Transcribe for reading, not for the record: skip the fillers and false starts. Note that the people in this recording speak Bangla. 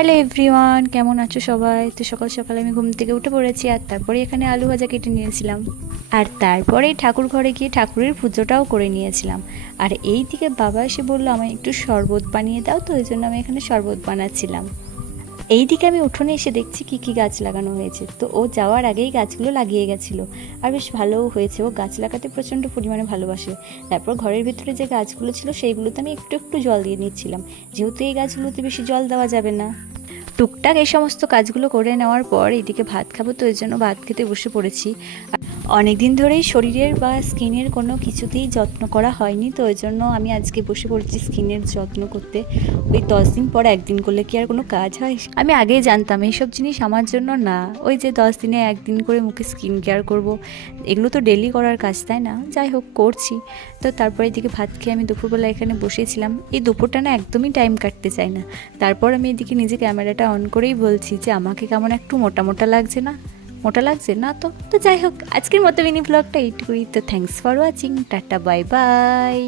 হ্যালো এভরিওয়ান, কেমন আছো সবাই? তো সকাল সকাল আমি ঘুম থেকে উঠে পড়েছি, আর তারপরে এখানে আলু ভাজা কেটে নিয়েছিলাম, আর তারপরে ঠাকুর ঘরে গিয়ে ঠাকুরের পুজোটাও করে নিয়েছিলাম। আর এই দিকে বাবা এসে বললো আমায় একটু শরবত বানিয়ে দাও, তো ওই জন্য আমি এখানে শরবত বানাচ্ছিলাম। এই দিকে আমি উঠোনে এসে দেখছি কী কী গাছ লাগানো হয়েছে। তো ও যাওয়ার আগেই গাছগুলো লাগিয়ে গেছিলো, আর বেশ ভালোও হয়েছে। ও গাছ লাগাতে প্রচণ্ড পরিমাণে ভালোবাসে। তারপর ঘরের ভিতরে যে গাছগুলো ছিল সেইগুলোতে আমি একটু একটু জল দিয়ে নিচ্ছিলাম, যেহেতু এই গাছগুলোতে বেশি জল দেওয়া যাবে না। টুকটাক এই সমস্ত কাজগুলো করে নেওয়ার পর এইদিকে ভাত খাবো, তো এর জন্য ভাত খেতে বসে পড়েছি। অনেক দিন ধরেই শরীরের বা স্কিনের কোনো কিছুতেই যত্ন করা হয়নি, তো ওই জন্য আমি আজকে বসে পড়েছি স্কিনের যত্ন করতে। ওই 10 দিন পর একদিন করলে কি আর কোনো কাজ হয়? আমি আগেই জানতাম এইসব জিনিস আমার জন্য না। ওই যে 10 দিনে একদিন করে মুখে স্কিন কেয়ার করবো, এগুলো তো ডেলি করার কাজ, তাই না? যাই হোক, করছি। তো তারপরে এদিকে ভাত খেয়ে আমি দুপুরবেলা এখানে বসেছিলাম। এই দুপুরটা না একদমই টাইম কাটতে চাই না। তারপর আমি এদিকে নিজে ক্যামেরাটা অন করেই বলছি যে আমাকে কেমন একটু মোটা মোটা লাগছে না? মোটা লাগছে না তো? তো যাই হোক, আজকের মতো মিনি ব্লগটা এইটুকুই। তো thanks for watching, tata, bye bye.